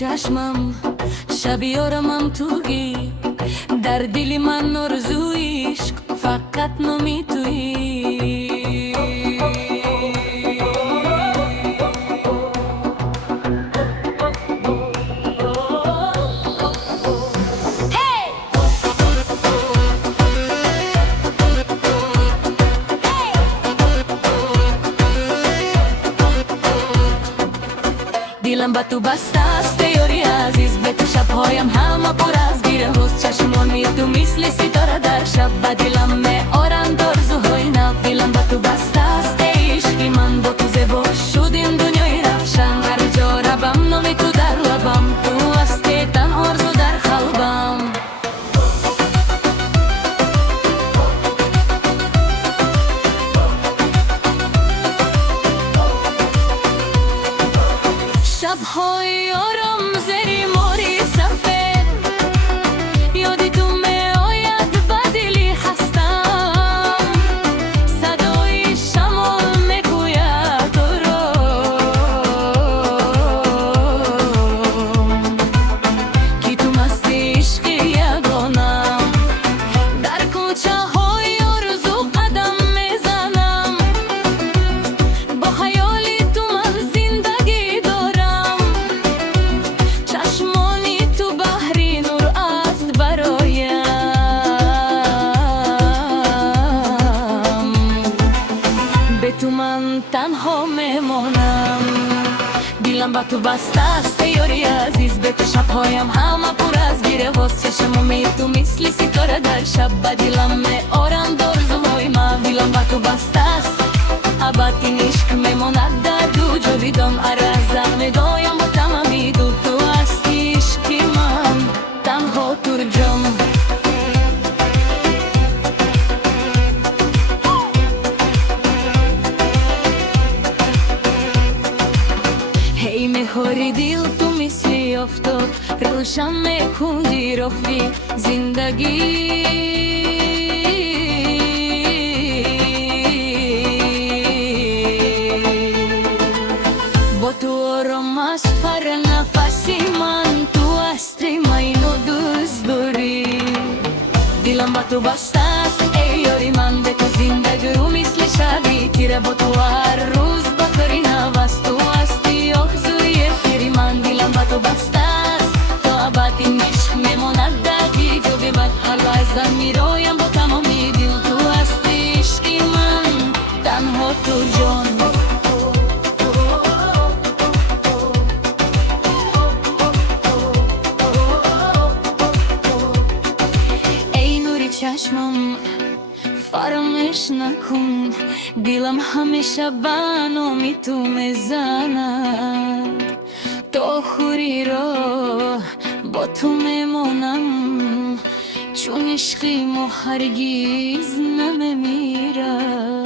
چشمم شبی آرامم تویی، در دل من آرزوی عشق فقط نامی تویی. دلم با تو بسته است یاری عزیز، به تو شبهایم همه پر از گیره هست. چشمان می تو مثل ستاره در شب، با دلم می آرند آرزوهای نو. دلم با تو بسته است عشقی من، با تو زیبا شدیم دنیای روشن. هر جا روم نام تو در لبم، تو هستی تنها آرزو در قلبم. شب‌های آرام زیر ماری سفید، یادی تو می‌آید با دلی خستم. صدای شمال می‌گوید تو را، که تو مست عشق یگانم. در کوچه‌های آرزو قدم می‌زنم، با خیالی تو من زندگی دارم. چشمانی تو بحری نور است برایم، به تو من تنها میمانم. دلم با تو بسته است یاری عزیز، به تو شبهایم همه پر از گیره هست. چشمم می تو مثل ستاره در شب، با دلم می آرند آرزوهای من. دلم با تو بسته است ابد این عشق میماند در دو جاویدان. ارزم میگویم با تمامی دل، تو هستی عشقی من تنها ترجم. هی مهاری دل تو مثل آفتاب، روشن میکنی رفیق زندگی. با تو آرام است پر نفسی من، تو هستی منو دوست داری. دلم با تو بسته است ای یاری من، به تو زندگی رو مثل شبی تیره. با تو هر روز بهترین هوس، تو هستی آرزوی خیری من. دلم با تو بسته است تا ابد این عشق میماند دقیق و به بعد. هر لحظه میرویم با تمامی دل، تو هستی عشقی من تنها تو جان. چشمم فراموش نکن، دلم همیشه با نام تو میزند. تا آخری را با تو میمانم، چون عشقی ما هرگز نمیمیرد.